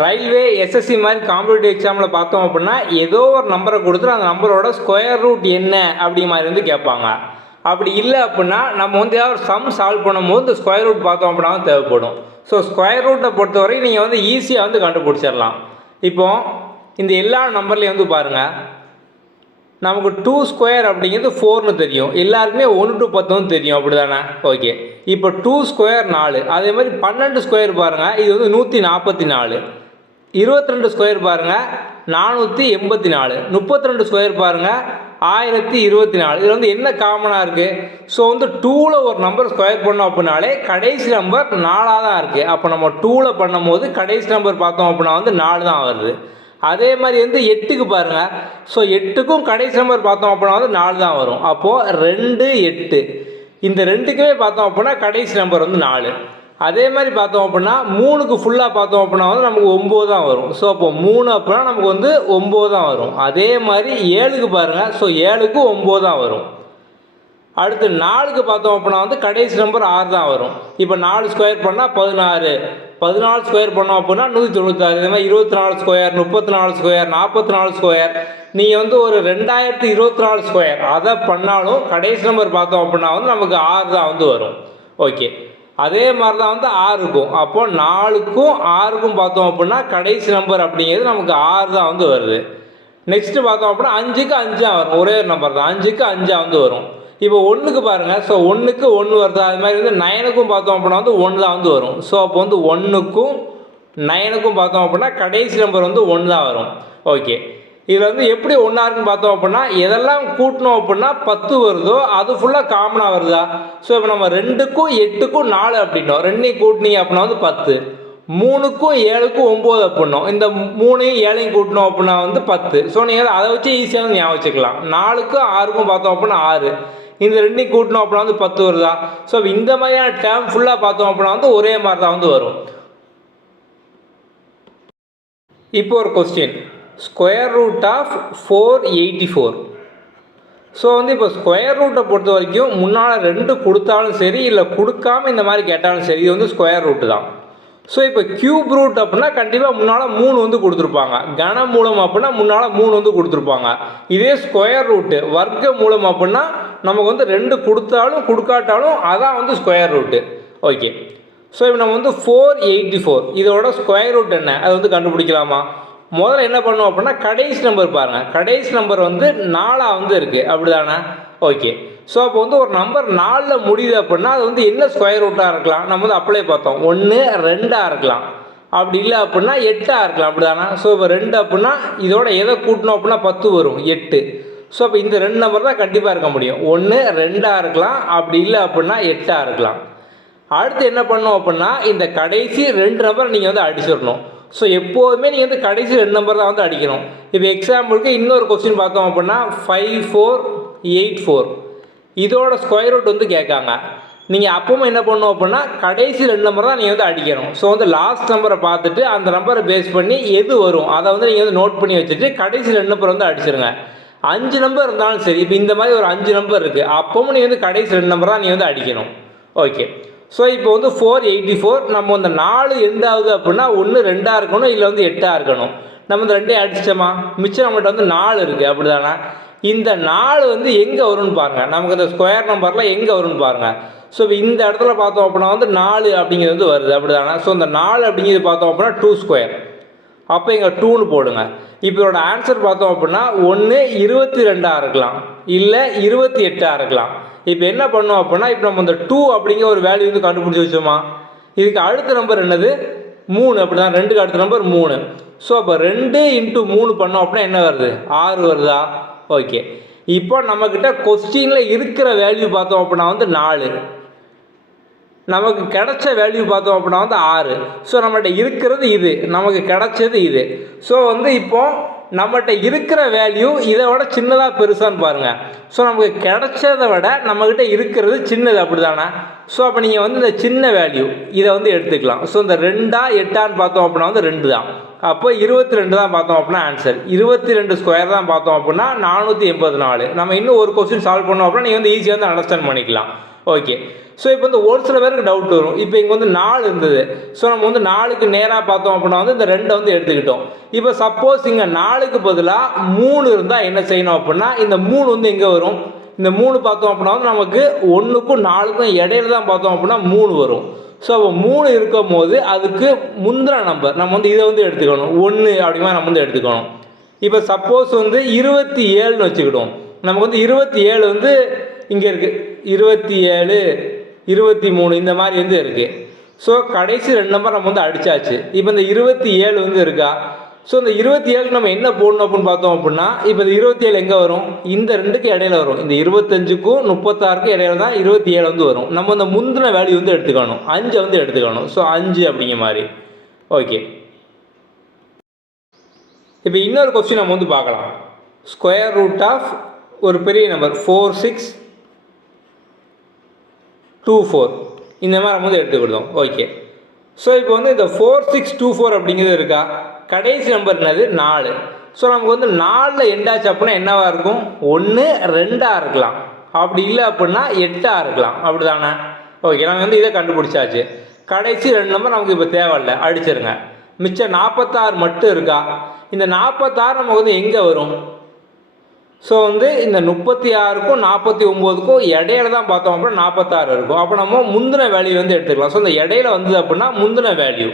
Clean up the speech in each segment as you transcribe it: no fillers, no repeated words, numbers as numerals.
Railway SSC மாதிரி competitive எக்ஸாமில் பார்த்தோம் அப்படின்னா ஏதோ ஒரு நம்பரை கொடுத்துட்டு அந்த நம்பரோட ஸ்கொயர் ரூட் என்ன அப்படி மாதிரி வந்து கேட்பாங்க. அப்படி இல்லை அப்படின்னா நம்ம வந்து ஏதாவது ஒரு சம் சால்வ் பண்ணும்போது இந்த ஸ்கொயர் ரூட் பார்த்தோம் அப்படின்னா தேவைப்படும். ஸோ ஸ்கொயர் ரூட்டை பொறுத்தவரை நீங்கள் வந்து ஈஸியாக வந்து கண்டுபிடிச்சிடலாம். இப்போது இந்த எல்லா நம்பர்லேயும் வந்து பாருங்கள், நமக்கு 2 ஸ்கொயர் அப்படிங்கிறது 4ன்னு தெரியும், எல்லாருக்குமே 1 to 10 தெரியும், அப்படி தானே? ஓகே, இப்போ 2 ஸ்கொயர் 4, அதே மாதிரி 12 ஸ்கொயர் பாருங்கள், இது வந்து 144. 22 ஸ்கொயர் பாருங்கள் 484. 32 ஸ்கொயர் பாருங்கள் 1024. இதில் வந்து என்ன காமனாக இருக்குது? ஸோ வந்து 2ல் ஒரு நம்பர் ஸ்கொயர் பண்ணோம் அப்படின்னாலே கடைசி நம்பர் 4ஆக தான் இருக்குது. அப்போ நம்ம 2ல் பண்ணும் போது கடைசி நம்பர் பார்த்தோம் அப்படின்னா வந்து 4 தான் வருது. அதே மாதிரி வந்து 8க்கு பாருங்கள், ஸோ 8க்கும் கடைசி நம்பர் பார்த்தோம் அப்படின்னா வந்து 4 தான் வரும். அப்போது 2 8, இந்த ரெண்டுக்குமே பார்த்தோம் அப்படின்னா கடைசி நம்பர் வந்து 4. அதே மாதிரி பார்த்தோம் அப்படின்னா 3க்கு ஃபுல்லாக பார்த்தோம் அப்படின்னா வந்து நமக்கு 9 தான் வரும். ஸோ அப்போ 3 அப்படின்னா நமக்கு வந்து 9 தான் வரும். அதே மாதிரி 7க்கு பாருங்கள், ஸோ 7க்கும் 9 தான் வரும். அடுத்து 4க்கு பார்த்தோம் அப்படின்னா வந்து கடைசி நம்பர் 6 தான் வரும். இப்போ 4 ஸ்கொயர் பண்ணால் 16, 14 ஸ்கொயர் பண்ணோம் அப்படின்னா 196. இதே மாதிரி 24 ஸ்கொயர், 34 ஸ்கொயர், 44 ஸ்கொயர், நீங்கள் வந்து ஒரு 2024 ஸ்கொயர் அதை பண்ணாலும் கடைசி நம்பர் பார்த்தோம் அப்படின்னா வந்து நமக்கு 6 தான் வந்து வரும். ஓகே, அதே மாதிரி தான் வந்து 6க்கும். அப்போது 4க்கும் 6க்கும் பார்த்தோம் அப்படின்னா கடைசி நம்பர் அப்படிங்கிறது நமக்கு 6 தான் வந்து வருது. நெக்ஸ்ட்டு பார்த்தோம் அப்படின்னா 5க்கு 5 வரும், ஒரே ஒரு நம்பர் தான், 5க்கு 5 வந்து வரும். இப்போ 1க்கு பாருங்கள், ஸோ 1க்கு 1 வருது. அது மாதிரி வந்து 9க்கும் பார்த்தோம் அப்படின்னா வந்து 1 தான் வந்து வரும். ஸோ அப்போ வந்து 1க்கும் 9க்கும் பார்த்தோம் அப்படின்னா கடைசி நம்பர் வந்து 1 தான் வரும். ஓகே, இதில் வந்து எப்படி 1ஆ இருக்குன்னு பார்த்தோம் அப்படின்னா எதெல்லாம் கூட்டணும் அப்படின்னா 10 வருதோ அது ஃபுல்லாக காமனாக வருதா? ஸோ இப்போ நம்ம 2க்கும் 8க்கும் 4 அப்படின்னோம், 2ஐயும் கூட்டினீங்க அப்படின்னா வந்து 10. 3க்கும் 7க்கும் 9 அப்படின்னோம், இந்த 3ஐயும் 7ஐயும் கூட்டணும் அப்படின்னா வந்து 10. ஸோ நீங்கள் அதை வச்சு ஈஸியாக வந்து ஞாபகம் வச்சுக்கலாம். 4க்கும் 6க்கும் பார்த்தோம் அப்படின்னா 6, இந்த 2ஐயும் கூட்டணும் அப்படின்னா வந்து 10 வருதா? ஸோ இந்த மாதிரியான டேர்ம் ஃபுல்லாக பார்த்தோம் அப்படின்னா வந்து ஒரே மாதிரி தான் வந்து வரும். இப்போ ஒரு question, square root of 484. So வந்து இப்போ ஸ்கொயர் ரூட்டை பொறுத்த வரைக்கும் முன்னால் 2 கொடுத்தாலும் சரி, இல்லை கொடுக்காம இந்த மாதிரி கேட்டாலும் சரி, இது வந்து ஸ்கொயர் ரூட்டு தான். ஸோ இப்போ கியூப் ரூட் அப்படின்னா கண்டிப்பாக முன்னால் 3 வந்து கொடுத்துருப்பாங்க. கன மூலம் அப்படின்னா முன்னால் 3 வந்து கொடுத்துருப்பாங்க. இதே ஸ்கொயர் ரூட்டு வர்க்க மூலம் அப்படின்னா நமக்கு வந்து 2 கொடுத்தாலும் கொடுக்காட்டாலும் அதான் வந்து ஸ்கொயர் ரூட்டு. ஓகே, ஸோ இப்போ நம்ம வந்து 484 இதோட ஸ்கொயர் ரூட் என்ன அது வந்து கண்டுபிடிக்கலாமா? முதல்ல என்ன பண்ணுவோம் அப்படின்னா கடைசி நம்பர் பாருங்கள், கடைசி நம்பர் வந்து 4ஆக வந்து இருக்குது, அப்படி தானே? ஓகே, ஸோ அப்போ வந்து ஒரு நம்பர் 4ல் முடியுது அப்படின்னா அது வந்து என்ன ஸ்கொயர் ரூட்டாக இருக்கலாம்? நம்ம வந்து அப்ளை பார்த்தோம், 1 2ஆக இருக்கலாம், அப்படி இல்லை அப்படின்னா 8ஆக இருக்கலாம், அப்படி தானே? ஸோ இப்போ 2 அப்படின்னா இதோட எதை கூட்டணும் அப்படின்னா 10 வரும், 8. ஸோ அப்போ இந்த 2 நம்பர் தான் கண்டிப்பாக இருக்க முடியும், 1 2ஆக இருக்கலாம், அப்படி இல்லை அப்படின்னா 8ஆக இருக்கலாம். அடுத்து என்ன பண்ணணும் அப்படின்னா இந்த கடைசி 2 நம்பரை நீங்கள் வந்து அடிச்சிடணும். ஸோ எப்போதுமே நீங்கள் வந்து கடைசி 2 நம்பர் தான் வந்து அடிக்கணும். இப்போ எக்ஸாம்பிளுக்கு இன்னொரு கொஸ்டின் பார்த்தோம் அப்படின்னா 5484 இதோட ஸ்கொயர் ரூட் வந்து கேட்காங்க. நீங்கள் அப்பவும் என்ன பண்ணணும் அப்படின்னா கடைசி 2 நம்பர் தான் நீங்கள் வந்து அடிக்கணும். ஸோ வந்து லாஸ்ட் நம்பரை பார்த்துட்டு அந்த நம்பரை பேஸ் பண்ணி எது வரும் அதை வந்து நீங்கள் வந்து நோட் பண்ணி வச்சுட்டு கடைசி 2 நம்பர் வந்து அடிச்சிருங்க. 5 நம்பர் இருந்தாலும் சரி, இப்போ இந்த மாதிரி ஒரு 5 நம்பர் இருக்குது, அப்பவும் நீங்கள் வந்து கடைசி 2 நம்பர் தான் நீங்கள் வந்து அடிக்கணும். ஓகே, ஸோ இப்போ வந்து 484 நம்ம இந்த 4 எண்டாவது அப்படின்னா 1 2ஆக இருக்கணும், இல்லை வந்து 8ஆக இருக்கணும். நம்ம இந்த 2ஐயும் அடிச்சிட்டோமா, மிச்சம் நம்மகிட்ட வந்து 4 இருக்குது, அப்படி தானே? இந்த 4 வந்து எங்கே வரும்னு பாருங்கள், நமக்கு இந்த ஸ்கொயர் நம்பரில் எங்கே வரும்னு பாருங்கள். ஸோ இந்த இடத்துல பார்த்தோம் அப்படின்னா வந்து 4 அப்படிங்கிறது வந்து வருது, அப்படி தானே? ஸோ இந்த 4 அப்படிங்கிறது பார்த்தோம் அப்படின்னா 2 ஸ்கொயர், அப்போ இங்கே 2ன்னு போடுங்க. இப்போ இதோட ஆன்சர் பார்த்தோம் அப்படின்னா 1 22ஆக இருக்கலாம், இல்லை 28ஆக இருக்கலாம். இப்போ என்ன பண்ணோம் அப்படின்னா இப்போ நம்ம இந்த 2 அப்படிங்கிற ஒரு வேல்யூ வந்து கண்டுபிடிச்சி வச்சோமா, இதுக்கு அடுத்த நம்பர் என்னது 3, அப்படி தான் 2க்கு அடுத்த நம்பர் 3. ஸோ அப்போ 2 × 3 பண்ணோம் அப்படின்னா என்ன வருது, 6 வருதா? ஓகே, இப்போ நம்மக்கிட்ட கொஸ்டினில் இருக்கிற வேல்யூ பார்த்தோம் அப்படின்னா வந்து 4, நமக்கு கிடைச்ச வேல்யூ பார்த்தோம் அப்படின்னா வந்து 6. ஸோ நம்மகிட்ட இருக்கிறது இது, நமக்கு கிடைச்சது இது. ஸோ வந்து இப்போது நம்மகிட்ட இருக்கிற வேல்யூ இதை விட சின்னதாக பெருசான்னு பாருங்கள். ஸோ நமக்கு கிடைச்சதை விட நம்மக்கிட்ட இருக்கிறது சின்னது, அப்படி தானே? ஸோ அப்போ நீங்கள் வந்து இந்த சின்ன வேல்யூ இதை வந்து எடுத்துக்கலாம். ஸோ இந்த 2ஆ 8ஆன்னு பார்த்தோம் அப்படின்னா வந்து 2 தான். அப்போ 22 தான் பார்த்தோம் அப்படின்னா ஆன்சர். 22 ஸ்கொயர் தான் பார்த்தோம் அப்படின்னா 484. நம்ம இன்னும் ஒரு கொஸ்டின் சால்வ் பண்ணோம் அப்படின்னா நீங்கள் வந்து ஈஸியாக வந்து அண்டர்ஸ்டாண்ட் பண்ணிக்கலாம். ஓகே, ஸோ இப்போ வந்து ஒரு சில பேருக்கு டவுட் வரும். இப்போ இங்கே வந்து 4 இருந்தது. ஸோ நம்ம வந்து 4க்கு நேராக பார்த்தோம் அப்படின்னா வந்து இந்த 2 வந்து எடுத்துக்கிட்டோம். இப்போ சப்போஸ் இங்கே 4க்கு பதிலாக 3 இருந்தால் என்ன செய்யணும் அப்படின்னா, இந்த 3 வந்து எங்கே வரும்? இந்த 3 பார்த்தோம் அப்படின்னா வந்து நமக்கு 1க்கும் 4க்கும் இடையில தான் பார்த்தோம் அப்படின்னா 3 வரும். ஸோ அப்போ 3 இருக்கும் போது அதுக்கு முந்தின நம்பர் நம்ம வந்து இதை வந்து எடுத்துக்கணும். 1 அப்படிமா நம்ம வந்து எடுத்துக்கணும். இப்போ சப்போஸ் வந்து 27ன்னு வச்சுக்கிட்டோம். நமக்கு வந்து 27 வந்து இங்கே இருக்குது. 27, 23 இந்த மாதிரி வந்து இருக்குது. ஸோ கடைசி 2 நம்பர் நம்ம வந்து அடித்தாச்சு. இப்போ இந்த 27 வந்து இருக்கா? ஸோ இந்த 27க்கு நம்ம என்ன போடணும் அப்படின்னு பார்த்தோம் அப்படின்னா, இப்போ இந்த 27 எங்கே வரும்? இந்த 2க்கு இடையில வரும். இந்த 25க்கும் 36க்கும் இடையில தான் 27 வந்து வரும். நம்ம இந்த முந்தின வேல்யூ வந்து எடுத்துக்கணும். 5 வந்து எடுத்துக்கணும். ஸோ 5 அப்படிங்கிற மாதிரி. ஓகே, இப்போ இன்னொரு கொஸ்டின் நம்ம வந்து பார்க்கலாம். ஸ்கொயர் ரூட் ஆஃப் ஒரு பெரிய நம்பர் 4624 இந்த மாதிரி நம்ம வந்து எடுத்துக்கிட்டோம். ஓகே, ஸோ இப்போ வந்து இந்த 4624 அப்படிங்கிறது இருக்கா? கடைசி நம்பர் என்னது? 4. ஸோ நமக்கு வந்து 4ல் எண்டாச்சு அப்படின்னா என்னவாக இருக்கும்? 1 2ஆக இருக்கலாம், அப்படி இல்லை அப்படின்னா 8ஆக இருக்கலாம், அப்படி தானே? ஓகே, நம்ம வந்து இதை கண்டுபிடிச்சாச்சு. கடைசி 2 நம்பர் நமக்கு இப்போ தேவையில்லை, அடிச்சிருங்க. மிச்சம் 46 மட்டும் இருக்கா? இந்த 46 நமக்கு வந்து எங்கே வரும்? ஸோ வந்து இந்த 36க்கும் 49க்கும் இடையில தான் பார்த்தோம் அப்படின்னா 46 இருக்கும். அப்போ நம்ம முந்தின வேல்யூ வந்து எடுத்துக்கலாம். ஸோ இந்த இடையில வந்தது அப்படின்னா முந்தின வேல்யூ.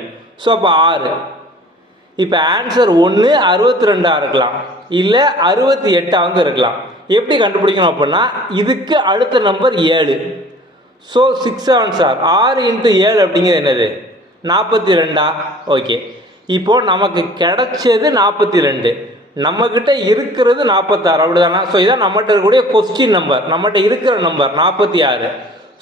ஸோ அப்போ 6. இப்போ ஆன்சர் 1 62ஆக இருக்கலாம், இல்லை 68ஆக வந்து இருக்கலாம். எப்படி கண்டுபிடிக்கணும் அப்படின்னா, இதுக்கு அடுத்த நம்பர் 7. ஸோ 6 7 சார் 6 × 7 அப்படிங்கிறது என்னது? 42. ஓகே, இப்போது நமக்கு கிடைச்சது 42, நம்மக்கிட்ட இருக்கிறது 46, அப்படி தானே? ஸோ இதான் நம்மகிட்ட இருக்கக்கூடிய கொஸ்டின் நம்பர், நம்மகிட்ட இருக்கிற நம்பர் 46.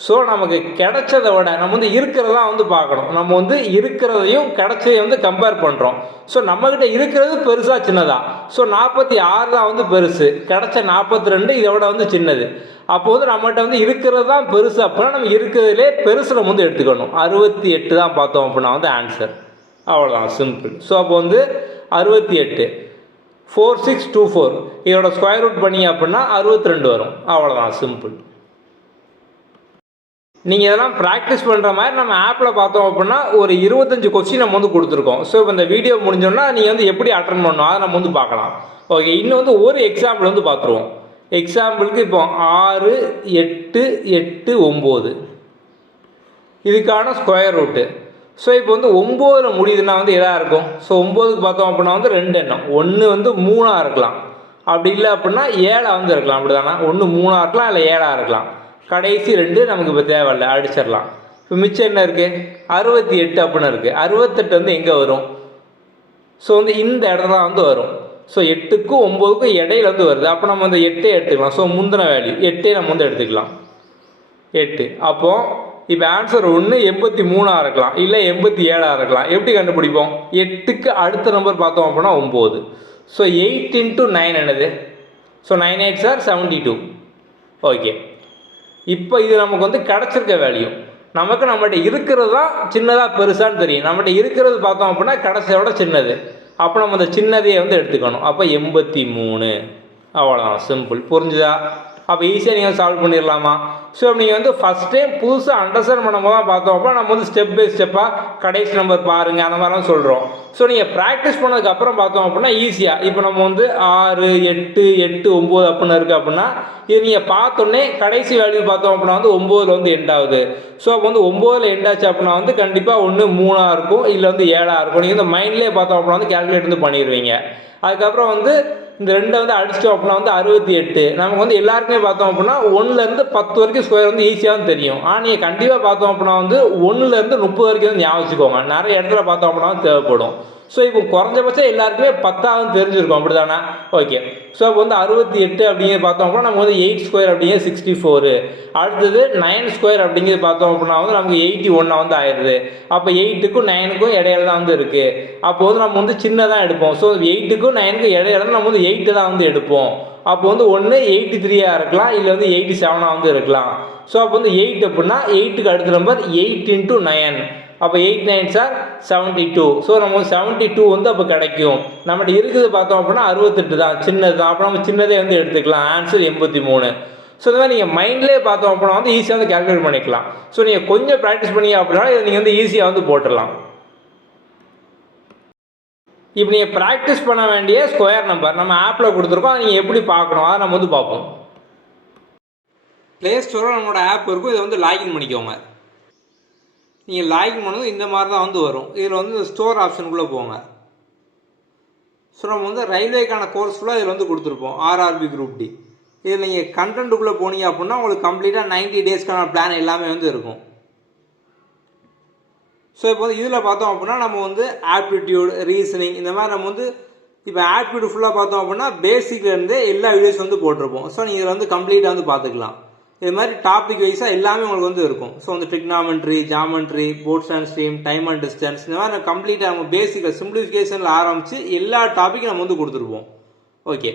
ஸோ நமக்கு கிடைச்சதை விட நம்ம வந்து இருக்கிறதான் வந்து பார்க்கணும். நம்ம வந்து இருக்கிறதையும் கிடைச்சதையும் வந்து கம்பேர் பண்ணுறோம். ஸோ நம்மக்கிட்ட இருக்கிறது பெருசாக சின்னதா? ஸோ 46 தான் வந்து பெருசு, கிடைச்ச 42 இதை விட வந்து சின்னது. அப்போ வந்து நம்மகிட்ட வந்து இருக்கிறது தான் பெருசு அப்படின்னா நம்ம இருக்கிறதுலே பெருசு நம்ம வந்து எடுத்துக்கணும். 68 தான் பார்த்தோம் அப்படின்னா வந்து ஆன்சர். அவ்வளோதான், சிம்பிள். ஸோ அப்போ வந்து 68 4624 இதோட ஸ்கொயர் ரூட் பண்ணிங்க அப்படின்னா 62 வரும். அவ்வளோதான், சிம்பிள். நீங்கள் இதெல்லாம் ப்ராக்டிஸ் பண்ணுற மாதிரி நம்ம ஆப்பில் பார்த்தோம் அப்படின்னா ஒரு 25 கொஸ்டின் நம்ம வந்து கொடுத்துருக்கோம். ஸோ இப்போ இந்த வீடியோ முடிஞ்சோன்னா நீங்கள் வந்து எப்படி அட்டன் பண்ணணும் அதை நம்ம வந்து பார்க்கலாம். ஓகே, இன்னும் வந்து ஒரு எக்ஸாம்பிள் வந்து பார்த்துருவோம். எக்ஸாம்பிளுக்கு இப்போ 6 8 8 9 இதுக்கான ஸ்கொயர் ரூட்டு. ஸோ இப்போ வந்து 9ல் முடியுதுன்னா வந்து எதாக இருக்கும்? ஸோ 9க்கு பார்த்தோம் அப்படின்னா வந்து 2 எண்ணம். 1 வந்து 3ஆக இருக்கலாம், அப்படி இல்லை அப்படின்னா 7ஆக வந்து இருக்கலாம், அப்படி தானே? 1 3ஆக இருக்கலாம், இல்லை 7ஆக இருக்கலாம். கடைசி 2 நமக்கு இப்போ தேவையில்லை, அடிச்சிடலாம். இப்போ மிச்சம் என்ன இருக்குது? 68 அப்படின்னு இருக்குது. 68 வந்து எங்கே வரும்? ஸோ வந்து இந்த இடத்துல வந்து வரும். ஸோ 8க்கும் 9க்கும் இடையில வந்து வருது. அப்போ நம்ம வந்து 8 எடுத்துக்கலாம். ஸோ முந்தின வேல்யூ 8 நம்ம வந்து எடுத்துக்கலாம், 8. அப்போது இப்போ ஆன்சர் 1 83ஆக இருக்கலாம், இல்லை 87ஆக இருக்கலாம். எப்படி கண்டுபிடிப்போம்? 8க்கு அடுத்த நம்பர் பார்த்தோம் அப்படின்னா 9. ஸோ 8 × 9 என்னது? So 9 8 sir 72. ஓகே, இப்போ இது நமக்கு வந்து கிடச்சிருக்க வேல்யூ. நமக்கு நம்மகிட்ட இருக்கிறது தான் சின்னதாக பெருசான்னு தெரியும். நம்மகிட்ட இருக்கிறது பார்த்தோம் அப்படின்னா கிடச்சதோட சின்னது. அப்போ நம்ம அந்த சின்னதையே வந்து எடுத்துக்கணும். அப்போ 83. அவ்வளோதான், சிம்பிள். புரிஞ்சுதா? அப்போ ஈஸியாக நீங்கள் சால்வ் பண்ணிடலாமா? ஸோ நீங்கள் வந்து ஃபஸ்ட் டைம் புதுசாக அண்டர்ஸ்டாண்ட் பண்ணும்போது தான் பார்த்தோம் அப்படின்னா நம்ம வந்து ஸ்டெப் பை ஸ்டெப்பாக கடைசி நம்பர் பாருங்கள் அந்த மாதிரிலாம் சொல்கிறோம். ஸோ நீங்கள் ப்ராக்டிஸ் பண்ணதுக்கப்புறம் பார்த்தோம் அப்படின்னா ஈஸியாக இப்போ நம்ம வந்து 6 8 8 9 அப்படின்னு இருக்குது அப்படின்னா இது நீங்கள் பார்த்தோன்னே கடைசி வேல்யூ பார்த்தோம் அப்படின்னா வந்து 9ல் வந்து எண்ட் ஆகுது. ஸோ அப்போ வந்து 9ல் எண்டாச்சு அப்படின்னா வந்து கண்டிப்பாக ஒன்று 3ஆக இருக்கும், இல்லை வந்து 7ஆக இருக்கும். நீங்கள் இந்த மைண்ட்லேயே பார்த்தோம் அப்படின்னா வந்து கேல்குலேட் வந்து பண்ணிடுவீங்க. அதுக்கப்புறம் வந்து இந்த 2 வந்து அடிச்சிட்டோம் அப்படின்னா வந்து 68. நமக்கு வந்து எல்லாருக்குமே பார்த்தோம் அப்படின்னா 1லேருந்து 10 வரைக்கும் ஸ்கொயர் வந்து ஈஸியாக தெரியும். ஆனால் நீங்கள் கண்டிப்பாக பார்த்தோம் அப்படின்னா வந்து 1லேருந்து 30 வரைக்கும் வந்து ஞாபகம் வச்சுக்கோங்க. நிறைய இடத்துல பார்த்தோம் அப்படின்னா தேவைப்படும். ஸோ இப்போ குறைஞ்சபட்சம் எல்லாருக்குமே 10ஆவது தெரிஞ்சிருக்கும், அப்படி தானே? ஓகே, ஸோ இப்போ வந்து 68 அப்படிங்கிறது பார்த்தோம் அப்படின்னா நம்ம வந்து 8 ஸ்கொயர் அப்படிங்கிறது 64. அடுத்தது 9 ஸ்கொயர் அப்படிங்கிறது பார்த்தோம் அப்படின்னா வந்து நமக்கு 81 வந்து ஆயிடுது. அப்போ 8க்கும் 9க்கும் இடையில தான் வந்து இருக்குது. அப்போ வந்து நம்ம வந்து சின்னதாக எடுப்போம். ஸோ 8க்கும் 9க்கும் இடையில தான் நம்ம வந்து 8 தான் வந்து எடுப்போம். அப்போ வந்து ஒன்று 83ஆக இருக்கலாம், இல்லை வந்து 87ஆக வந்து இருக்கலாம். ஸோ அப்போ வந்து 8 அப்படின்னா 8க்கு அடுத்த நம்பர் 8 × 9. அப்போ 8 9 சார் 72. ஸோ நம்ம 72 வந்து அப்போ கிடைக்கும். நம்மகிட்ட இருக்குது பார்த்தோம் அப்படின்னா 68 தான், சின்னது தான். அப்போ நம்ம சின்னதே வந்து எடுத்துக்கலாம். ஆன்சர் 83. ஸோ இந்த மாதிரி நீங்கள் மைண்ட்லேயே பார்த்தோம் அப்படின்னா வந்து ஈஸியாக வந்து கேல்குலேட் பண்ணிக்கலாம். ஸோ நீங்கள் கொஞ்சம் ப்ராக்டிஸ் பண்ணீங்க அப்படின்னா இதை நீங்கள் வந்து ஈஸியாக வந்து போட்டுடலாம். இப்போ நீங்கள் ப்ராக்டிஸ் பண்ண வேண்டிய ஸ்கொயர் நம்பர் நம்ம ஆப்பில் கொடுத்துருக்கோம். அதை நீங்கள் எப்படி பார்க்கணும் அதை நம்ம வந்து பார்ப்போம். ப்ளே ஸ்டோரில் நம்மளோட ஆப் இருக்கும். இதை வந்து லாகின் பண்ணிக்கோங்க. நீங்கள் லாகின் பண்ணதும் இந்த மாதிரி தான் வந்து வரும். இதில் வந்து ஸ்டோர் ஆப்ஷனுக்குள்ளே போங்க. ஸோ நம்ம வந்து ரயில்வேக்கான கோர்ஸ் ஃபுல்லாக இதில் வந்து கொடுத்துருப்போம். RRB group D. இதில் நீங்கள் கண்டென்ட்டுக்குள்ளே போனீங்க அப்படின்னா உங்களுக்கு கம்ப்ளீட்டாக 90 டேஸ்க்கான பிளான் எல்லாமே வந்து இருக்கும். ஸோ இப்போ வந்து இதில் பார்த்தோம் அப்படின்னா நம்ம வந்து ஆப்டிடியூட், ரீசனிங் இந்த மாதிரி நம்ம வந்து இப்போ ஆப்டிடியூட் ஃபுல்லாக பார்த்தோம் அப்படின்னா பேசிக்லேருந்து எல்லா வீடியோஸ் வந்து போட்டிருப்போம். ஸோ நீங்கள் இதில் வந்து கம்ப்ளீட்டாக வந்து பார்த்துக்கலாம். இது மாதிரி டாபிக் வைஸாக எல்லாமே உங்களுக்கு வந்து இருக்கும். ஸோ வந்து trigonometry, geometry, boats and stream, time and distance இந்த மாதிரி கம்ப்ளீட்டாக நம்ம பேசிக்காக சிம்பிளிஃபிகேஷனில் ஆரம்பித்து எல்லா டாப்பிக்கும் நம்ம வந்து கொடுத்துருப்போம். ஓகே.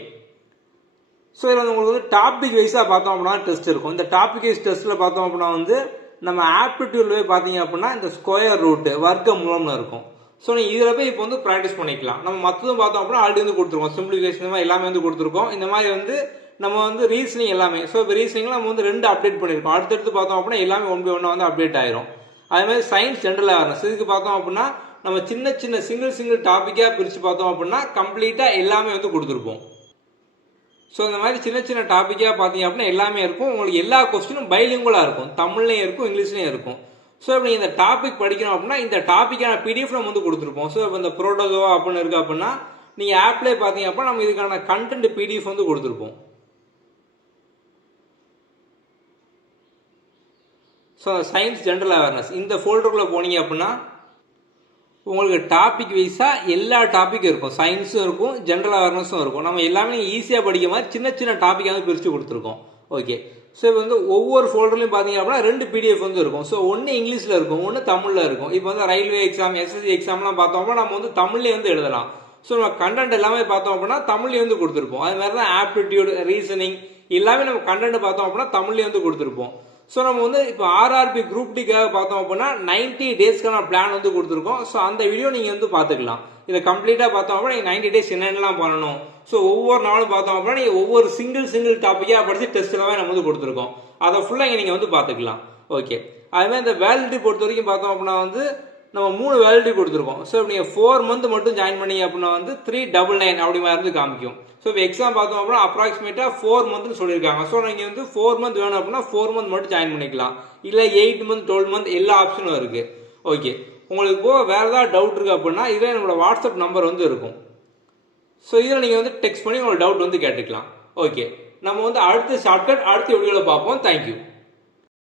ஸோ இதில் வந்து உங்களுக்கு வந்து டாபிக் வைஸாக பார்த்தோம் அப்படின்னா டெஸ்ட் இருக்கும். இந்த டாபிக் வைஸ் டெஸ்ட்டில் பார்த்தோம் அப்படின்னா வந்து நம்ம ஆப்டிடியூட்ல போய் பார்த்தீங்க அப்படின்னா இந்த ஸ்கொயர் ரூட்டு வர்க்க மூலம்னு இருக்கும். ஸோ நீங்கள் இதில் போய் இப்போ வந்து ப்ராக்டிஸ் பண்ணிக்கலாம். நம்ம மற்றதும் பார்த்தோம் அப்படின்னா ஆல்ரெடி வந்து கொடுத்துருக்கோம். சிம்பிளிஃபிகேஷன் இந்த மாதிரி எல்லாமே வந்து கொடுத்துருக்கோம். இந்த மாதிரி வந்து நம்ம வந்து ரீசனிங் எல்லாமே. ஸோ இப்போ ரீசனிங்ல நம்ம வந்து 2 அப்டேட் பண்ணியிருக்கோம். அடுத்தடுத்து பார்த்தோம் அப்படின்னா எல்லாமே 1 by 1 வந்து அப்டேட் ஆயிரும். அதே மாதிரி சயின்ஸ் ஜென்ரல் அவேர்னஸ் இதுக்கு பார்த்தோம் அப்படின்னா நம்ம சின்ன சின்ன சிங்கிள் டாப்பிக்காக பிரித்து பார்த்தோம் அப்படின்னா கம்ப்ளீட்டாக எல்லாமே வந்து கொடுத்துருப்போம். ஸோ இந்த மாதிரி சின்ன சின்ன டாப்பிக்காக பார்த்தீங்க அப்படின்னா எல்லாமே இருக்கும். உங்களுக்கு எல்லா கொஸ்டினும் பைலிங்குவலாக இருக்கும். தமிழ்லையும் இருக்கும், இங்கிலீஷ்லையும் இருக்கும். ஸோ இப்போ நீங்கள் இந்த டாபிக் படிக்கணும் அப்படின்னா இந்த டாப்பிக்கான பிடிஎஃப் நம்ம வந்து கொடுத்துருப்போம். ஸோ இப்போ இந்த ப்ரோட்டோசோவா அப்படின்னு இருக்கு அப்படின்னா நீங்கள் ஆப்லேயே பார்த்தீங்க அப்படின்னா நம்ம இதுக்கான கண்டென்ட் பிடிஎஃப் வந்து கொடுத்துருப்போம். ஸோ சயின்ஸ் ஜென்ரல் அவேர்னஸ் இந்த ஃபோல்டருக்குள்ளே போனீங்க அப்படின்னா உங்களுக்கு டாபிக் வைஸாக எல்லா டாப்பிக்கும் இருக்கும். சயின்ஸும் இருக்கும், ஜென்ரல் அவேர்னஸும் இருக்கும். நம்ம எல்லாமே ஈஸியாக படிக்க மாதிரி சின்ன சின்ன டாப்பிக்காக வந்து பிரித்து கொடுத்துருக்கோம். ஓகே. ஸோ இப்போ வந்து ஒவ்வொரு ஃபோல்டர்லையும் பார்த்தீங்க அப்படின்னா 2 பிடிஎஃப் வந்து இருக்கும். ஸோ ஒன்று இங்கிலீஷில் இருக்கும், ஒன்று தமிழில் இருக்கும். இப்போ வந்து ரயில்வே எக்ஸாம், எஸ்எஸ்சி எக்ஸாம்லாம் பார்த்தோம்னா நம்ம வந்து தமிழ்லேயே வந்து எழுதலாம். ஸோ நம்ம கண்டென்ட் எல்லாமே பார்த்தோம் அப்படின்னா தமிழ்லேயே வந்து கொடுத்துருப்போம். அது மாதிரி தான் ஆப்டிடியூட், ரீசனிங் எல்லாமே நம்ம கண்டென்ட் பார்த்தோம் அப்படின்னா தமிழ்லேயே வந்து கொடுத்துருப்போம். ஸோ நம்ம வந்து இப்போ ஆர்ஆர்பி குரூப் டிக்காக பார்த்தோம் அப்படின்னா 90 டேஸ்க்கான பிளான் வந்து கொடுத்துருக்கோம். ஸோ அந்த வீடியோ நீங்கள் வந்து பார்த்துக்கலாம். இதை கம்ப்ளீட்டாக பார்த்தோம் அப்படின்னா நீங்கள் 90 டேஸ் என்னென்னலாம் பண்ணணும். ஸோ ஒவ்வொரு நாளும் பார்த்தோம் அப்படின்னா நீங்கள் ஒவ்வொரு சிங்கிள் டாப்பிக்காக படித்து டெஸ்ட் எல்லாமே நம்ம வந்து கொடுத்துருக்கோம். அதை ஃபுல்லாக நீங்கள் வந்து பார்த்துக்கலாம். ஓகே. அதுமாதிரி இந்த வேலிடிட்டி பொறுத்த வரைக்கும் பார்த்தோம் அப்படின்னா வந்து நம்ம 3 வேலிடிட்டி கொடுத்துருக்கோம். ஸோ இப்போ நீங்கள் 4 மந்த் மட்டும் ஜாயின் பண்ணீங்க அப்படின்னா வந்து 399 அப்படி மாதிரி வந்து காமிக்கும். ஸோ இப்போ எக்ஸாம் பார்த்தோம் அப்படின்னா அப்ராக்சிமேட்டாக 4 மந்த்னு சொல்லியிருக்காங்க. ஸோ நீங்கள் வந்து 4 மந்த் வேணும் அப்படின்னா 4 மந்த் மட்டும் ஜாயின் பண்ணிக்கலாம். இல்லை 8 மந்த், 12 மந்த் எல்லா ஆப்ஷனும் இருக்குது. ஓகே. உங்களுக்கு போக வேறு ஏதாவது டவுட் இருக்குது அப்படின்னா இதே என்னோட வாட்ஸ்அப் நம்பர் வந்து இருக்கும். ஸோ இதில் நீங்கள் வந்து டெக்ஸ்ட் பண்ணி உங்களோட டவுட் வந்து கேட்டுக்கலாம். ஓகே. நம்ம வந்து அடுத்த ஷார்ட்கட் அடுத்த வீடியோவில் பார்ப்போம். தேங்க்யூ.